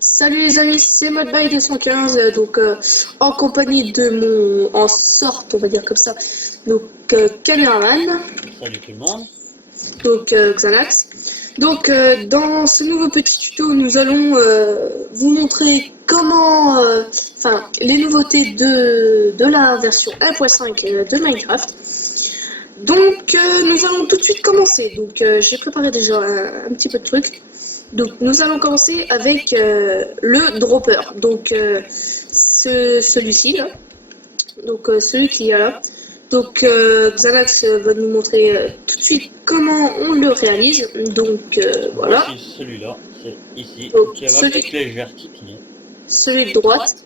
Salut les amis, c'est Modby 215, en compagnie de en sorte, on va dire comme ça, caméraman, Salut tout le monde. Xanax. Dans ce nouveau petit tuto, nous allons vous montrer comment, les nouveautés de la version 1.5 de Minecraft. Nous allons tout de suite commencer. J'ai préparé déjà un petit peu de trucs. Donc nous allons commencer avec le dropper. Celui-ci là. Celui qu'il y a là. Xanax va nous montrer tout de suite comment on le réalise. Voilà. Voici celui-là, c'est ici, Donc, qui va avec les verticales. Celui de droite.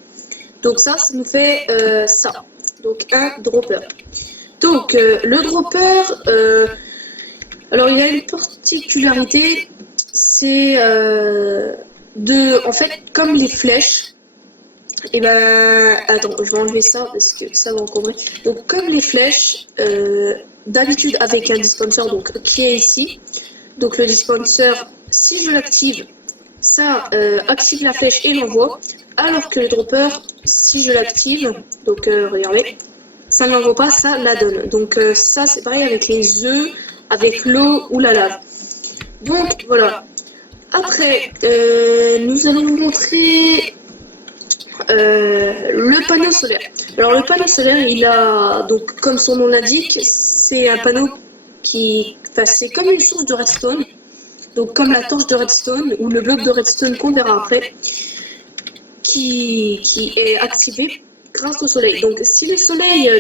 Donc ça nous fait ça. Donc un dropper. Le dropper, alors il y a une particularité, c'est en fait, comme les flèches, et attends, je vais enlever ça parce que ça va encombrer. Donc comme les flèches, d'habitude avec un dispenser, qui est ici, donc le dispenser, si je l'active, ça active la flèche et l'envoie, alors que le dropper, si je l'active, regardez, ça ne l'envoie pas, ça la donne. Ça c'est pareil avec les œufs, avec l'eau ou la lave. Donc voilà. Après, nous allons vous montrer le panneau solaire. Alors le panneau solaire, il a, donc comme son nom l'indique, c'est un panneau c'est comme une source de redstone. Donc comme la torche de redstone ou le bloc de redstone qu'on verra après, qui est activé grâce au soleil. Donc si le soleil,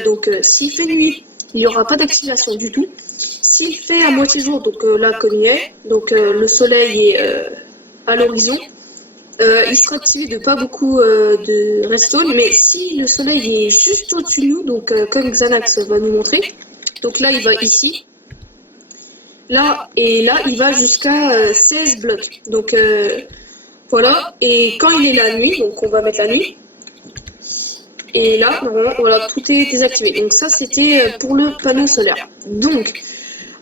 s'il fait nuit, il n'y aura pas d'activation du tout. S'il fait à moitié jour, là comme il est, le soleil est à l'horizon, il sera activé de pas beaucoup de redstone, mais si le soleil est juste au-dessus de nous, comme Xanax va nous montrer, donc là il va ici, là et là il va jusqu'à 16 blocs. Voilà, et quand il est la nuit, donc on va mettre la nuit, et là, normalement, voilà, tout est désactivé. Donc ça, c'était pour le panneau solaire. Donc,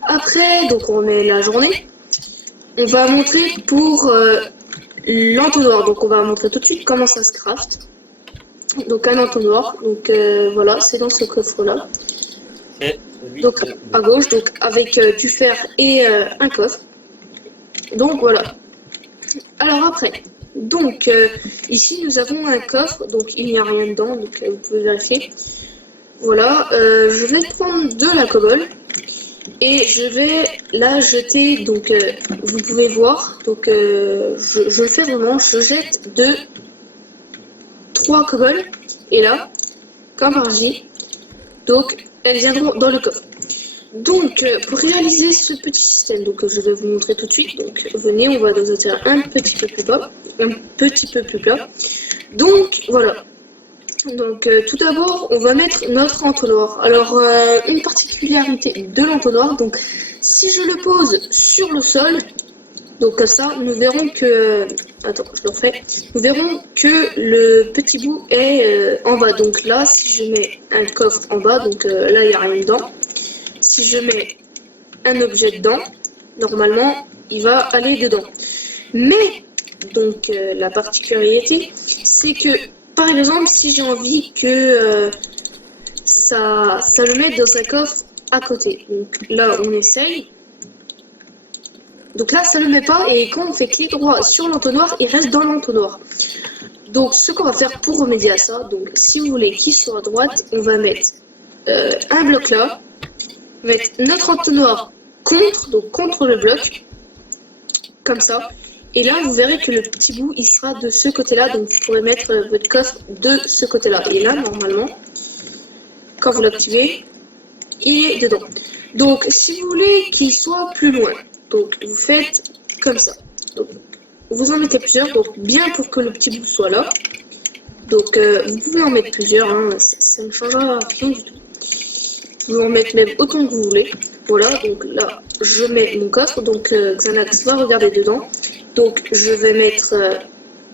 après, on met la journée. On va montrer pour l'entonnoir. Donc on va montrer tout de suite comment ça se craft. Donc un entonnoir. Voilà, c'est dans ce coffre-là. Donc à gauche, avec du fer et un coffre. Donc voilà. Alors après, ici nous avons un coffre, donc il n'y a rien dedans, vous pouvez vérifier. Voilà, je vais prendre de la cobble et je vais la jeter, vous pouvez voir, je le fais vraiment, je jette 3 cobbles, et là, comme argile, elles viendront dans le coffre. Pour réaliser ce petit système, je vais vous montrer tout de suite. Venez, on va doser un petit peu plus bas, voilà. Tout d'abord, on va mettre notre entonnoir. Alors, une particularité de l'entonnoir, si je le pose sur le sol, comme ça, nous verrons que, attends, je le refais. Nous verrons que le petit bout est en bas. Donc là, si je mets un coffre en bas, là, il n'y a rien dedans. Si je mets un objet dedans, normalement, il va aller dedans. Mais, la particularité, c'est que, par exemple, si j'ai envie que ça le mette dans un coffre à côté. Donc là, on essaye. Donc là, ça ne le met pas, et quand on fait clic droit sur l'entonnoir, il reste dans l'entonnoir. Donc ce qu'on va faire pour remédier à ça, si vous voulez qu'il soit à droite, on va mettre un bloc là, mettre notre entonnoir contre le bloc, comme ça, et là vous verrez que le petit bout il sera de ce côté là, donc vous pourrez mettre votre coffre de ce côté là, et là normalement, quand vous l'activez, il est dedans. Donc si vous voulez qu'il soit plus loin, vous faites comme ça, vous en mettez plusieurs, bien pour que le petit bout soit là, vous pouvez en mettre plusieurs, hein, ça ne changera rien du tout. Vous pouvez en mettre même autant que vous voulez. Voilà, là, je mets mon coffre, Xanax va regarder dedans. Je vais mettre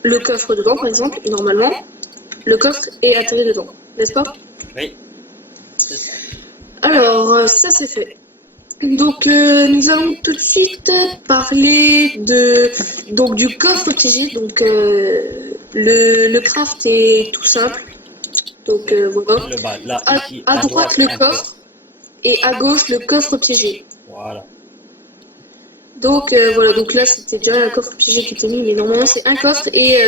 le coffre dedans, par exemple, et normalement, le coffre est atterri dedans, n'est-ce pas? Oui. Alors, ça c'est fait. Donc nous allons tout de suite parler du coffre piégé. Donc le craft est tout simple. Donc voilà. Le bas, là, À, ici, à droite le un coffre et à gauche le coffre piégé. Voilà. Donc voilà, donc là c'était déjà un coffre piégé qui était mis, mais normalement c'est un coffre et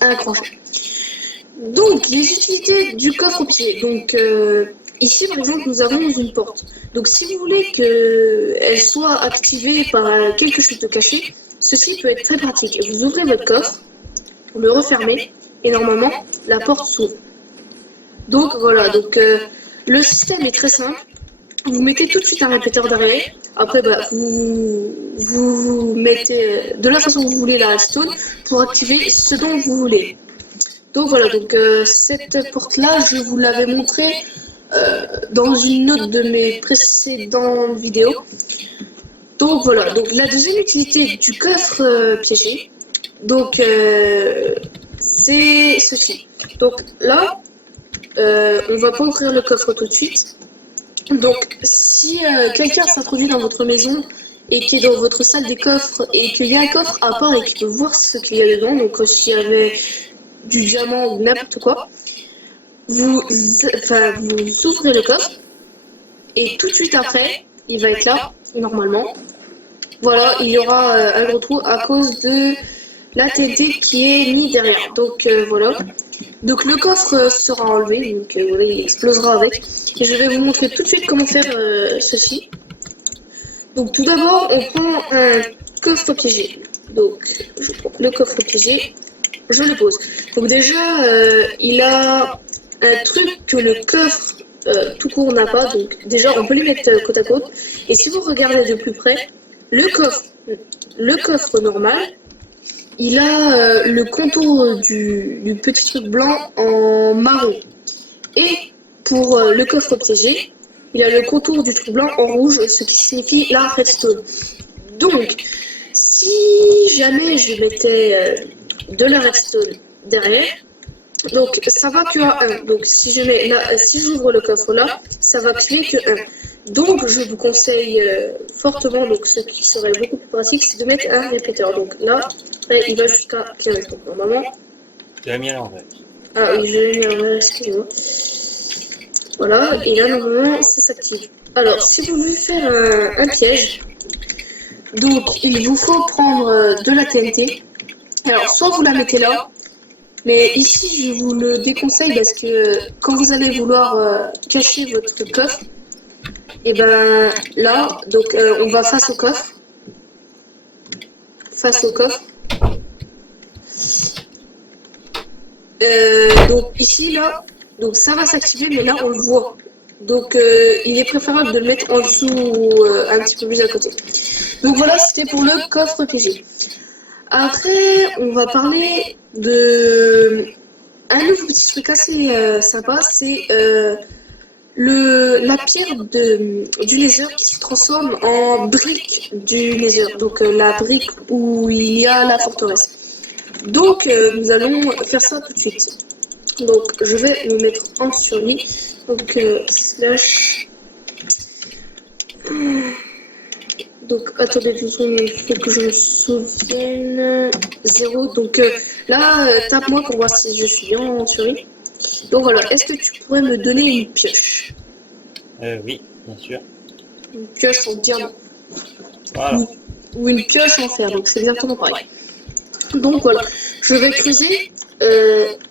un crochet. Donc les utilités du coffre piégé. Donc ici par exemple nous avons une porte. Donc si vous voulez qu'elle soit activée par quelque chose de caché, ceci peut être très pratique. Vous ouvrez votre coffre, vous le refermez et normalement la porte s'ouvre. Donc voilà, donc le système est très simple. Vous mettez tout de suite un répéteur derrière. Après, vous mettez de la façon que vous voulez la redstone pour activer ce dont vous voulez. Donc voilà, donc cette porte-là, je vous l'avais montré dans une autre de mes précédentes vidéos. Donc voilà, donc la deuxième utilité du coffre piégé, donc c'est ceci. Donc là, on va pas ouvrir le coffre tout de suite. Donc, si quelqu'un s'introduit dans votre maison et qui est dans votre salle des coffres et qu'il y a un coffre à part et qu'il peut voir ce qu'il y a dedans, donc s'il y avait du diamant ou n'importe quoi, vous ouvrez le coffre et tout de suite après, il va être là, normalement. Voilà, il y aura un gros trou à cause de la TNT qui est mis derrière. Donc voilà. Donc le coffre sera enlevé, donc voilà, il explosera avec. Et je vais vous montrer tout de suite comment faire ceci. Donc tout d'abord, on prend un coffre piégé. Donc je prends le coffre piégé, je le pose. Donc déjà, il a un truc que le coffre tout court n'a pas. Donc déjà, on peut les mettre côte à côte. Et si vous regardez de plus près, le coffre normal, il a le contour du petit truc blanc en marron. Et pour le coffre piégé, il a le contour du truc blanc en rouge, ce qui signifie la redstone. Donc, si jamais je mettais de la redstone derrière, donc ça va que à 1. Donc si j'ouvre le coffre là, ça va tuer que 1. Donc je vous conseille fortement, donc ce qui serait beaucoup plus pratique, c'est de mettre un répéteur. Donc là, après, il va jusqu'à 15. Donc normalement. Tu l'as mis à l'envers. Ah oui, je l'ai mis à l'envers, excusez-moi. Voilà, et là normalement ça s'active. Alors si vous voulez faire un piège, donc il vous faut prendre de la TNT. Alors soit vous la mettez là, mais ici je vous le déconseille parce que quand vous allez vouloir cacher votre coffre, et ben là, donc on va face au coffre. Face au coffre. Donc ici, là, donc ça va s'activer, mais là on le voit. Donc il est préférable de le mettre en dessous ou un petit peu plus à côté. Donc voilà, c'était pour le coffre piégé. Après, on va parler de un nouveau petit truc assez sympa, c'est la pierre du Nether qui se transforme en brique du Nether, donc la brique où il y a la forteresse. Donc nous allons faire ça tout de suite. Donc je vais me mettre en survie. Donc slash. Donc attendez 2 secondes, il faut que je me souvienne. 0. Donc là, tape-moi pour voir si je suis bien en survie. Donc voilà, est-ce que tu pourrais me donner une pioche? Oui, bien sûr. Une pioche en diamant. Voilà. Ou une pioche en fer, donc c'est exactement pareil. Donc voilà, je vais creuser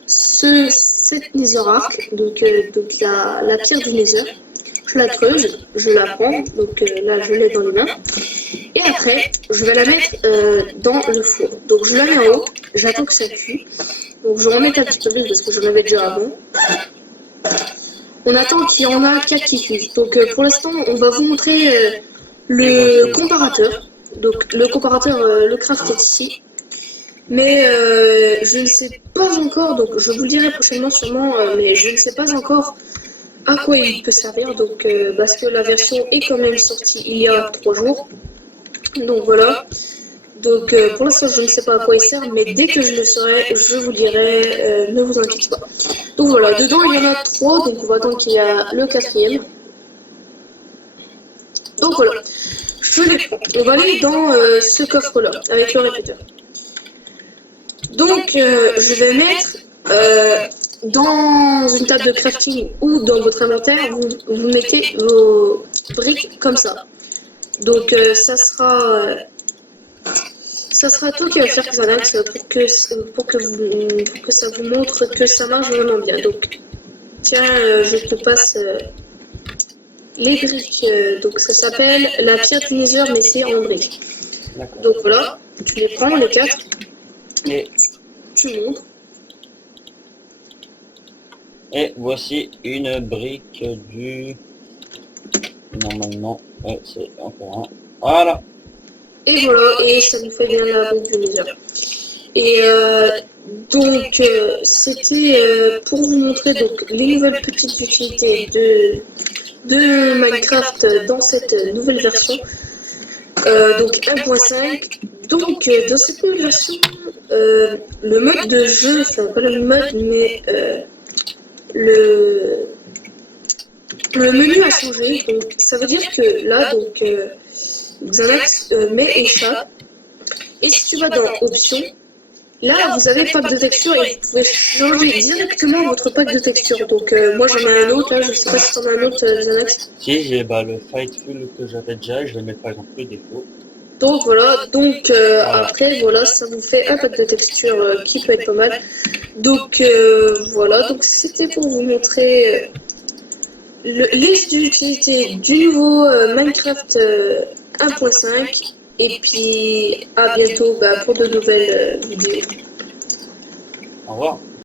cette netherark, donc la pierre du nether. Je la creuse, je la prends, donc là je l'ai dans les mains. Et après, je vais la mettre dans le four. Donc je la mets en haut, j'attends que ça cuit. Donc je remets un petit peu plus parce que j'en avais déjà avant. On attend qu'il y en a 4 qui cuisent. Donc pour l'instant, on va vous montrer le comparateur. Donc le comparateur, le craft est ici. Mais je ne sais pas encore, donc je vous le dirai prochainement sûrement, mais je ne sais pas encore à quoi il peut servir. Donc parce que la version est quand même sortie il y a 3 jours. Donc voilà. Donc pour l'instant je ne sais pas à quoi il sert, mais dès que je le saurai, je vous dirai, ne vous inquiétez pas. Donc voilà, dedans il y en a 3, donc on va attendre qu'il y a le 4e. on va aller dans ce coffre-là, avec le répéteur. Donc, je vais mettre dans une table de crafting ou dans votre inventaire, vous mettez vos briques comme ça. Donc, ça sera toi qui va faire Xanax pour que ça vous montre que ça marche vraiment bien. Donc, tiens, je te passe les briques. Donc, ça s'appelle la pierre du Nether, mais c'est en briques. Donc voilà, tu les prends les 4 Et, tu montres. et voici une brique du... Normalement, c'est encore un. Voilà. Et voilà, et ça nous fait bien la brique du Nether. Et donc, c'était pour vous montrer donc, les nouvelles petites utilités de Minecraft dans cette nouvelle version. Donc 1.5. Donc, dans cette nouvelle version, le mode de jeu, enfin pas le mode, mais le menu a changé. Donc, ça veut dire que là, donc, Xanax met échappe. Et si tu vas dans Options, là, vous avez pack de texture et vous pouvez changer directement votre pack de texture. Donc, moi j'en ai un autre, là, je sais pas si t'en as un autre, Xanax. Si j'ai le Fightful que j'avais déjà, je vais mettre par exemple le défaut. Donc voilà, donc après voilà, ça vous fait un pack de texture qui peut être pas mal. Donc voilà, donc c'était pour vous montrer les utilités du nouveau Minecraft 1.5. Et puis à bientôt pour de nouvelles vidéos. Au revoir.